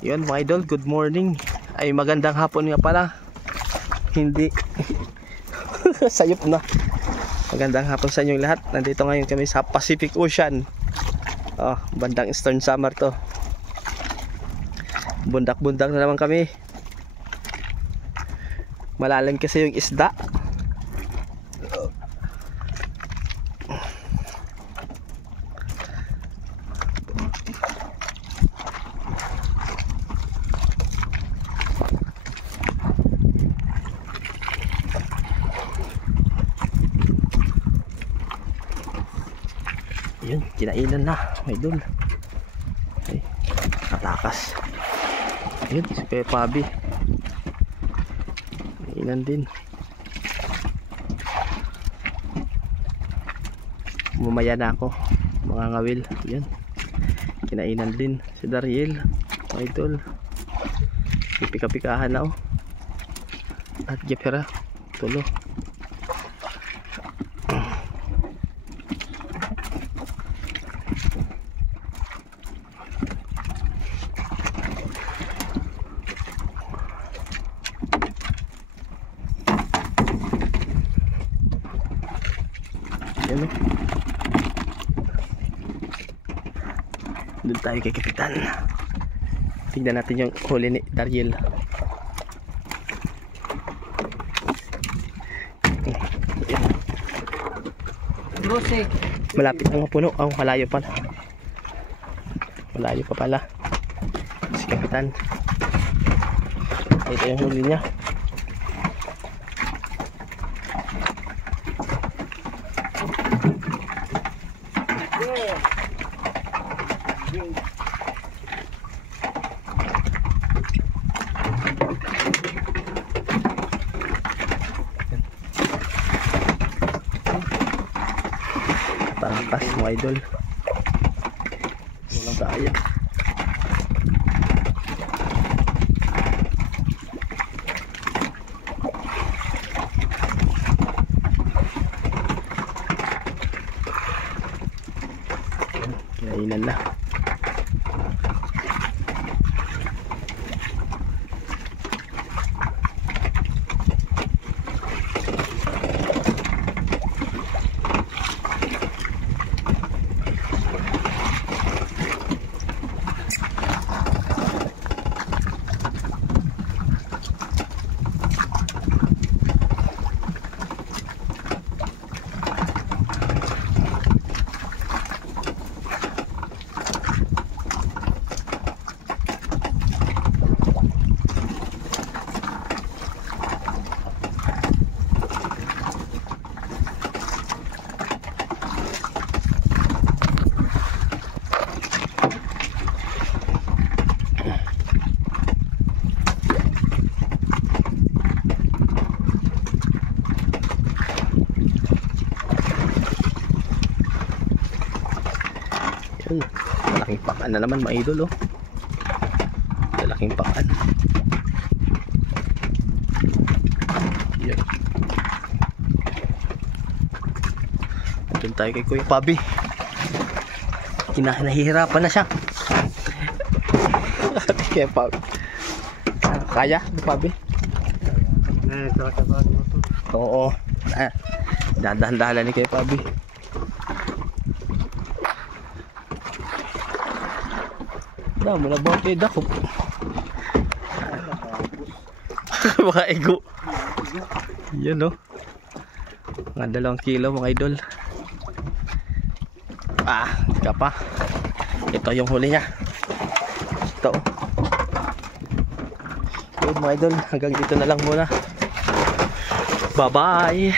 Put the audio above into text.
Yun mga idol, good morning. Ay magandang hapon nga pala. Hindi sayop na. Magandang hapon sa inyong lahat. Nandito ngayon kami sa Pacific Ocean. Bandang Eastern Summer to. Bundak-bundak na naman kami. Malalim kasi yung isda. Yun, kinainan na, may idol. Ay, natakas. Yun, si Kuya Pabi. Kinainan din. Mamaya na ako, mga ngawil. Yun, kinainan din si Dariel, mga idol. Pipika-pikahan na At Jepera, tulo. Yan, doon tayo kay Kapitan. Tingnan natin yung huli ni Dariel. Malapit ang puno. Malayo pa. Malayo pa pala si Kapitan. Ito yung huli niya. Takas mga idol. Walang kaya. Kinainan na. Malaking pakan na naman mga idol. Malaking pakan. Yan. Doon tayo kay Kuya Pabi. Nahihirapan na siya. Kuya Pabi, kaya Kuya Pabi? Oo. Dahan-dahan ni Kuya Pabi. Mula ba kayo dako? Mga ego. Yan mga 2 kilo mga idol. Kapa. Ito yung huli niya. Ito. Yun mga idol, hanggang dito na lang muna. Bye bye.